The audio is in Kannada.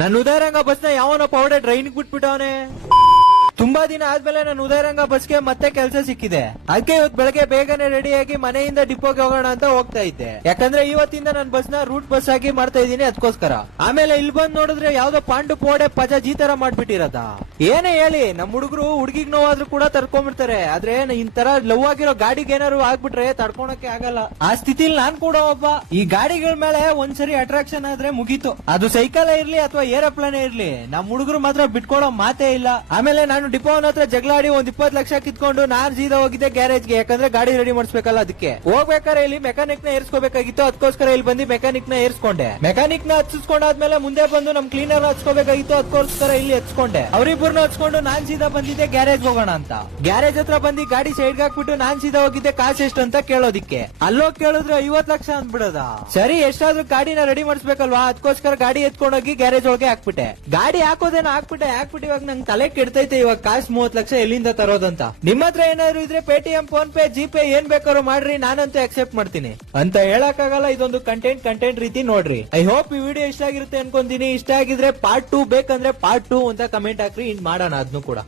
ನನ್ನ ಉದಯರಂಗ ಬಸ್ ನ ಯಾವನೋ ಪೌಡೆ ಡ್ರೈನ್ ಬಿಟ್ಬಿಟ್ಟವನೆ. ತುಂಬಾ ದಿನ ಆದ್ಮೇಲೆ ನನ್ನ ಉದಯರಂಗ ಬಸ್ಗೆ ಮತ್ತೆ ಕೆಲಸ ಸಿಕ್ಕಿದೆ. ಅದಕ್ಕೆ ಇವತ್ತು ಬೆಳಗ್ಗೆ ಬೇಗನೆ ರೆಡಿಯಾಗಿ ಮನೆಯಿಂದ ಡಿಪೋಗೆ ಹೋಗೋಣ ಅಂತ ಹೋಗ್ತಾ ಇದ್ದೆ. ಯಾಕಂದ್ರೆ ಇವತ್ತಿಂದ ನನ್ನ ಬಸ್ ನ ರೂಟ್ ಬಸ್ ಆಗಿ ಮಾಡ್ತಾ ಇದ್ದೀನಿ ಅದಕ್ಕೋಸ್ಕರ. ಆಮೇಲೆ ಇಲ್ಲಿ ಬಂದ್ ನೋಡಿದ್ರೆ ಯಾವ್ದೋ ಪಾಂಡು ಪೋಡೆ ಪಜಾಜಿ ತರ ಮಾಡ್ಬಿಟ್ಟಿರೋದ. ಏನೇ ಹೇಳಿ ನಮ್ ಹುಡುಗರು ಹುಡುಗಿಗ್ ನೋವಾದ್ರೂ ಕೂಡ ತಡ್ಕೊಂಡ್ಬಿಡ್ತಾರೆ. ಆದ್ರೆ ಇಂತರ ಲವ್ ಆಗಿರೋ ಗಾಡಿಗೆ ಏನಾದ್ರು ಆಗ್ಬಿಟ್ರೆ ತಡ್ಕೊಳಕ್ಕೆ ಆಗಲ್ಲ. ಆ ಸ್ಥಿತಿಲಿ ನಾನ್ ಕೂಡ ಒಬ್ಬ. ಈ ಗಾಡಿಗಳ ಮೇಲೆ ಒಂದ್ಸರಿ ಅಟ್ರಾಕ್ಷನ್ ಆದ್ರೆ ಮುಗೀತು. ಅದು ಸೈಕಲ್ ಇರ್ಲಿ ಅಥವಾ ಏರೋಪ್ಲೇನ್ ಇರ್ಲಿ, ನಮ್ ಹುಡುಗರು ಮಾತ್ರ ಬಿಟ್ಕೊಳೋ ಮಾತೇ ಇಲ್ಲ. ಆಮೇಲೆ ನಾನು ಡಿಪೋ ಹತ್ರ ಜಗಳಾಡಿ 20 ಲಕ್ಷ ಕಿತ್ಕೊಂಡು ನಾನ್ ಸೀದಾ ಹೋಗಿದ್ದೆ ಗ್ಯಾರೇಜ್ಗೆ. ಯಾಕಂದ್ರೆ ಗಾಡಿ ರೆಡಿ ಮಾಡಿಸ್ಬೇಕಲ್ಲ, ಅದಕ್ಕೆ ಹೋಗ್ಬೇಕಾದ್ರೆ ಇಲ್ಲಿ ಮೆಕ್ಯಾನಿಕ್ ನ ಏರ್ಸ್ಕೋಬೇಕಾಗಿತ್ತು. ಅದಕ್ಕೋಸ್ಕರ ಇಲ್ಲಿ ಬಂದು ಮೆಕ್ಯಾನಿಕ್ ನ ಏರ್ಸ್ಕೊಂಡೆ. ಮೆಕ್ಯಾನಿಕ್ ನ ಹಚ್ಚಿಸ್ಕೊಂಡಾದ್ಮೇಲೆ ಮುಂದೆ ಬಂದು ನಮ್ ಕ್ಲೀನರ್ ಹಚ್ಕೋಬೇಕಾಗಿತ್ತು. ಅದಕ್ಕೋಸ್ಕರ ಇಲ್ಲಿ ಹಚ್ಕೊಂಡೆ. ಅವರಿಬ್ಬರನ್ನ ಹಚ್ಕೊಂಡು ನಾನ್ ಸೀದಾ ಬಂದಿದ್ದೆ ಗ್ಯಾರೇಜ್ ಹೋಗೋಣ ಅಂತ. ಗ್ಯಾರೇಜ್ ಹತ್ರ ಬಂದು ಗಾಡಿ ಸೈಡ್ ಹಾಕ್ಬಿಟ್ಟು ನಾನ್ ಸೀದಾ ಹೋಗಿದ್ದೆ ಕಾಸು ಎಷ್ಟು ಅಂತ ಕೇಳೋದಿಕ್ಕೆ. ಅಲ್ಲೋಗಿ ಕೇಳಿದ್ರೆ 50 ಲಕ್ಷ ಅಂದ್ಬಿಡದ. ಸರಿ ಎಷ್ಟಾದ್ರೂ ಗಾಡಿನ ರೆಡಿ ಮಾಡಿಸ್ಬೇಕಲ್ವಾ, ಅದಕ್ಕೋಸ್ಕರ ಗಾಡಿ ಎತ್ಕೊಂಡೋಗಿ ಗ್ಯಾರೇಜ್ ಒಳಗೆ ಹಾಕ್ಬಿಟ್ಟೆ. ಗಾಡಿ ಹಾಕೋದೇನೋ ಹಾಕ್ಬಿಟ್ಟೆ ಇವಾಗ ನಂಗೆ ತಲೆ ಕೆಡ್ತೈತೆ. ಇವಾಗ ಕಾಸು 30 ಲಕ್ಷ ಎಲ್ಲಿಂದ ತರೋದಂತ. ನಿಮ್ಮ ಹತ್ರ ಏನಾದ್ರು ಇದ್ರೆ ಪೇಟಿಎಂ, ಫೋನ್ ಪೇ, ಜಿಪೇ ಏನ್ ಬೇಕಾದ್ರೂ ಮಾಡ್ರಿ, ನಾನಂತೂ ಅಕ್ಸೆಪ್ಟ್ ಮಾಡ್ತೀನಿ ಅಂತ ಹೇಳಕ್ಕಾಗಲ್ಲ. ಇದೊಂದು ಕಂಟೆಂಟ್ ರೀತಿ ನೋಡ್ರಿ. ಐ ಹೋಪ್ ಈ ವಿಡಿಯೋ ಇಷ್ಟ ಆಗಿರುತ್ತೆ ಅನ್ಕೊಂತೀನಿ. ಇಷ್ಟ ಆಗಿದ್ರೆ ಪಾರ್ಟ್ 2 ಬೇಕಂದ್ರೆ ಪಾರ್ಟ್ 2 ಅಂತ ಕಮೆಂಟ್ ಹಾಕ್ರಿ, ಇನ್ ಮಾಡೋಣ ಅದನ್ನು ಕೂಡ.